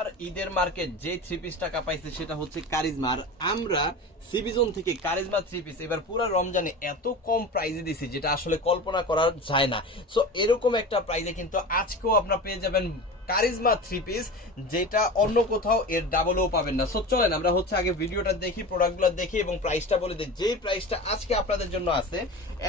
আর ঈদের মার্কেট যে three piece টাকা পাইছে সেটা হচ্ছে কারিজমা। আর আমরা সিবিজোন থেকে কারিজমা থ্রি পিস এবার পুরো রমজানে এত কম প্রাইসে দিছি যেটা আসলে কল্পনা করা যায় না। সো এরকম একটা প্রাইসে কিন্তু আজকেও আপনারা পেয়ে যাবেন কারিজমা থ্রি পিস, যেটা অন্য কোথাও এর ডাবলও পাবেন না। সো চলেন আমরা হচ্ছে আগে ভিডিওটা দেখি, প্রোডাক্টগুলো দেখি এবং প্রাইসটা বলে দিই। যেই প্রাইসটা আজকে আপনাদের জন্য আছে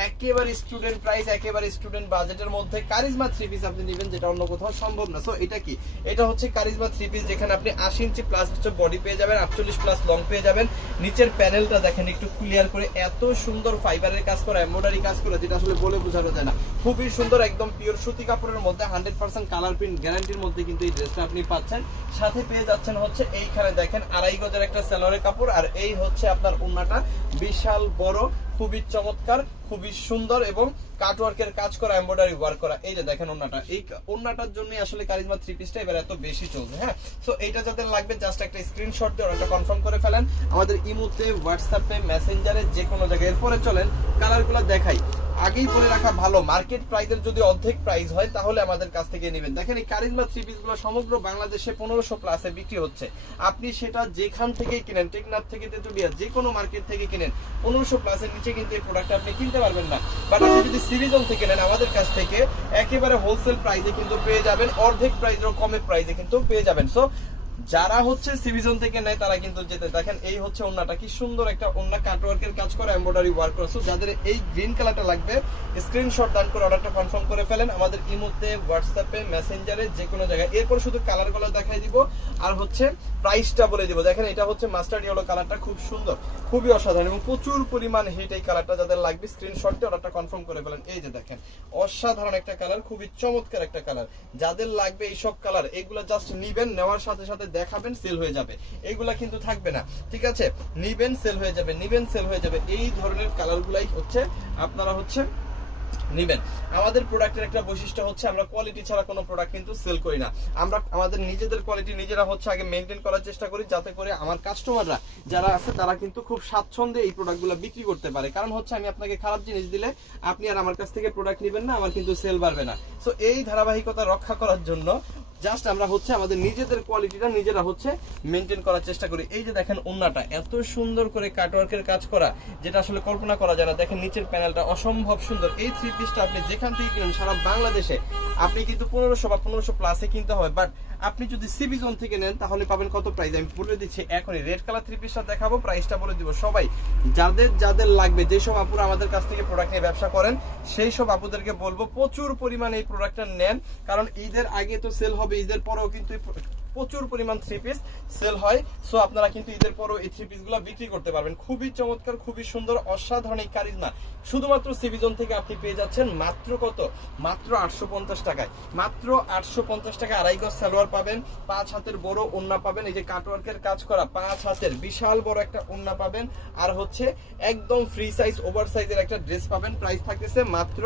একেবারে স্টুডেন্ট প্রাইস, একেবারে স্টুডেন্ট বাজেটের মধ্যে কারিজমা থ্রি পিস আপনি নেবেন, যেটা অন্য কোথাও সম্ভব না। সো এটা কি? এটা হচ্ছে কারিজমা থ্রি পিস, যেখানে আপনি 80 ইঞ্চি প্লাস বডি পেয়ে যাবেন, 48 প্লাস লং পেয়ে যাবেন। নিচের প্যানেলটা দেখেন একটু ক্লিয়ার করে, এত সুন্দর ফাইবারের কাজ করা, এমব্রয়ডারি কাজ করা, যেটা আসলে বলে বোঝানো যায় না। খুবই সুন্দর, একদম পিওর সুতি কাপড়ের মধ্যে 100% কালার প্রিন্ট গ্যারান্টির মধ্যে কিন্তু এই ড্রেসটা আপনি পাচ্ছেন। সাথে পেয়ে যাচ্ছেন হচ্ছে এইখানে দেখেন 2.5 গজের একটা সেলরের কাপড়, আর এই হচ্ছে আপনার ওড়নাটা বিশাল বড়, খুবই চমৎকার, খুবই সুন্দর এবং কাটওয়ার্কের কাজ করা, এমব্রয়ডারি ওয়ার্ক করা। এই যে দেখেন ওড়নাটা, এই ওড়নাটার জন্য আসলে কারিজমা থ্রি পিসটা এবার এত বেশি চলছে। হ্যাঁ, সো এইটা যাদের লাগবে জাস্ট একটা স্ক্রিনশট দিয়ে অর্ডারটা কনফার্ম করে ফেলেন আমাদের ইমোতে, হোয়াটসঅ্যাপে, মেসেঞ্জারে, যে কোনো জায়গায়। এরপরে চলেন কালারগুলো দেখাই। আগেই বলে রাখা ভালো, মার্কেট প্রাইসের যদি অর্ধেক প্রাইস হয় তাহলে আমাদের কাছ থেকে নেবেন। দেখেন এই কারিজমা থ্রি পিস গুলো সমগ্র বাংলাদেশে 1500 প্লাসে বিক্রি হচ্ছে। আপনি সেটা যেখান থেকেই কিনেন, টেকনাফ থেকে তেতুলিয়া, যে কোনো মার্কেট থেকে কিনেন, 1500 প্লাসের নিচে কিন্তু এই প্রোডাক্ট আপনি কিনতে পারবেন না। বাট আপনি যদি সিরিজম থেকে নেন আমাদের কাছ থেকে একেবারে হোলসেল প্রাইসে কিন্তু পেয়ে যাবেন, অর্ধেক প্রাইসেরও কমে প্রাইসে কিন্তু পেয়ে যাবেন। সো যারা হচ্ছে সিভিজন থেকে নেয় তারা কিন্তু যেতে দেখেন, এই হচ্ছে ওন্নাটা, কি সুন্দর একটা ওন্না, কাটওয়ার্কের কাজ করা, এমব্রয়ডারি ওয়ার্ক করা। সো যাদের এই গ্রিন কালারটা লাগবে স্ক্রিনশট দান করে অর্ডারটা কনফার্ম করে ফেলেন আমাদের ইমোতে, হোয়াটসঅ্যাপে, মেসেঞ্জারে, যে কোনো জায়গায়। এরপর শুধু কালারগুলো দেখাই দিব আর হচ্ছে প্রাইসটা বলে দিব। দেখেন এটা হচ্ছে মাস্টার্ড ইয়েলো কালারটা, খুব সুন্দর, খুবই অসাধারণ এবং প্রচুর পরিমাণ হিট। এই কালারটা যাদের লাগবে স্ক্রিনশট দিয়ে অর্ডারটা কনফার্ম করে ফেলেন। এই যে দেখেন অসাধারণ একটা কালার, খুবই চমৎকার একটা কালার। যাদের লাগবে এইসব কালার, এগুলো জাস্ট নিবেন, নেওয়ার সাথে সাথে দেখাবেন, সেল হয়ে যাবে। এগুলা কিন্তু থাকবে না, ঠিক আছে? নিবেন, সেল হয়ে যাবে, নিবেন, সেল হয়ে যাবে। এই ধরনের কালারগুলাই হচ্ছে আপনারা হচ্ছে নিবেন। আমাদের প্রোডাক্টের একটা বৈশিষ্ট্য হচ্ছে আমরা কোয়ালিটি ছাড়া কোনো প্রোডাক্ট কিন্তু সেল করি না। আমরা আমাদের নিজেদের কোয়ালিটি নিজেরা হচ্ছে আগে মেনটেন করার চেষ্টা করি, যাতে করে আমার কাস্টমাররা যারা আছে তারা কিন্তু খুব স্বাচ্ছন্দ্যে এই প্রোডাক্টগুলো বিক্রি করতে পারে। কারণ হচ্ছে আমি আপনাকে খারাপ জিনিস দিলে আপনি আর আমার কাছ থেকে প্রোডাক্ট নেবেন না, আমার কিন্তু সেল বাড়বে না। সো এই ধারাবাহিকতা রক্ষা করার জন্য জাস্ট আমরা হচ্ছে আমাদের নিজেদের কোয়ালিটিটা নিজেরা হচ্ছে মেনটেন করার চেষ্টা করি। এই যে দেখেন ওন্নাটা এত সুন্দর করে কাটওয়ার্কের কাজ করা, যেটা আসলে কল্পনা করা যায় না। দেখেন নিচের প্যানেলটা অসম্ভব সুন্দর। এই থ্রি পিসটা আপনি যেখান থেকে কিনেন সারা বাংলাদেশে আপনি কিন্তু 1500 বা 1500 প্লাসে কিনতে হবে। বাট আপনি যদি সিবি জোন থেকে নেন তাহলে পাবেন কত প্রাইস আমি বলে দিচ্ছি এখনই। রেড কালার থ্রি পিসটা দেখাবো, প্রাইসটা বলে দিব। সবাই যাদের যাদের লাগবে, যেসব আপুরা আমাদের কাছ থেকে প্রোডাক্ট নিয়ে ব্যবসা করেন, সেই সব আপুদেরকে বলবো প্রচুর পরিমাণে এই প্রোডাক্টটা নেন। কারণ ঈদের আগে তো সেল হবে, ঈদের পরেও কিন্তু প্রচুর পরিমাণ থ্রি পিস সেল হয়। সো আপনারা কিন্তু ঈদের পরও এই থ্রি পিস গুলা বিক্রি করতে পারবেন। খুবই চমৎকার, খুবই সুন্দর, অসাধারণ এই কারিজমা শুধুমাত্র সিভিজন থেকে আপনি পেয়ে যাচ্ছেন মাত্র কত? মাত্র 850 টাকায়। মাত্র 850 টাকা 2.5 গজ সালোয়ার পাবেন, 5 হাতের বড় ওন্না পাবেন, এই যে কাটওয়ার্কের কাজ করা 5 হাতের বিশাল বড় একটা ওন্না পাবেন, আর হচ্ছে একদম ফ্রি সাইজ ওভার সাইজের একটা ড্রেস পাবেন। প্রাইস থাকতেছে মাত্র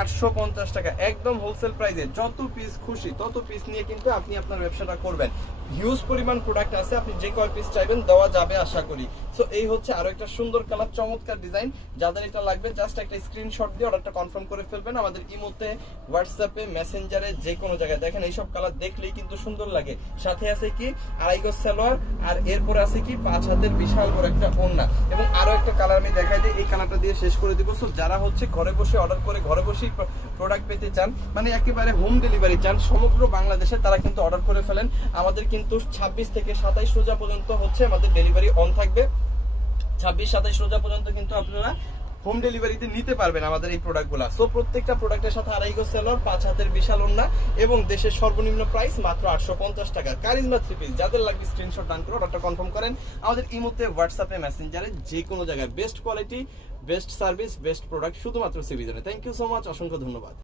850 টাকা, একদম হোলসেল প্রাইসে। যত পিস খুশি তত পিস নিয়ে কিন্তু আপনি আপনার ব্যবসাটা করবেন। হিউজ পরিমাণ প্রোডাক্ট আছে, আপনি যে কয় পিস চাইবেন দেওয়া যাবে আশা করি। সো এই হচ্ছে আরো একটা সুন্দর কালার, চমৎকার ডিজাইন। যাদের এটা লাগবে জাস্ট একটা স্ক্রিনশট দিয়ে অর্ডারটা কনফার্ম করে ফেলবেন আমাদের ইমোতে, হোয়াটসঅ্যাপে, মেসেঞ্জারে, যে কোনো জায়গায়। দেখেন এইসব কালার দেখলেই কিন্তু সুন্দর লাগে। সাথে আছে কি 2.5 গজ সালোয়ার, আর এরপরে আছে কি 5 হাতের বিশাল বড় একটা ওড়না। এবং আরো একটা কালার আমি দেখাই দিই, এই কালারটা দিয়ে শেষ করে দিব। সো যারা হচ্ছে ঘরে বসে অর্ডার করে ঘরে বসেই প্রোডাক্ট পেতে চান, মানে একেবারে হোম ডেলিভারি চান সমগ্র বাংলাদেশে, তারা কিন্তু অর্ডার করে ফেলেন। আমাদের কিন্তু 26 থেকে 27 রোজা পর্যন্ত হচ্ছে আমাদের ডেলিভারি অন থাকবে। 26-27 রোজা পর্যন্ত কিন্তু আপনারা হোম ডেলিভারিতে নিতে পারবেন আমাদের এই প্রোডাক্টগুলো। সো প্রত্যেকটা প্রোডাক্টের সাথে 2.5 গজ সালোয়ার, 5 হাতের বিশাল ওন্না এবং দেশের সর্বনিম্ন প্রাইস মাত্র 850 টাকা। কারিজমা থ্রি পিস যাদের লাগবে স্ক্রিনশট দান করে অর্ডারটা কনফার্ম করেন আমাদের ইমোতে, হোয়াটসঅ্যাপে, মেসেঞ্জারে, যে কোনো জায়গায়। Best quality, best service, best product শুধুমাত্র সিভিজনে। থ্যাংক ইউ সো মাচ, অসংখ্য ধন্যবাদ।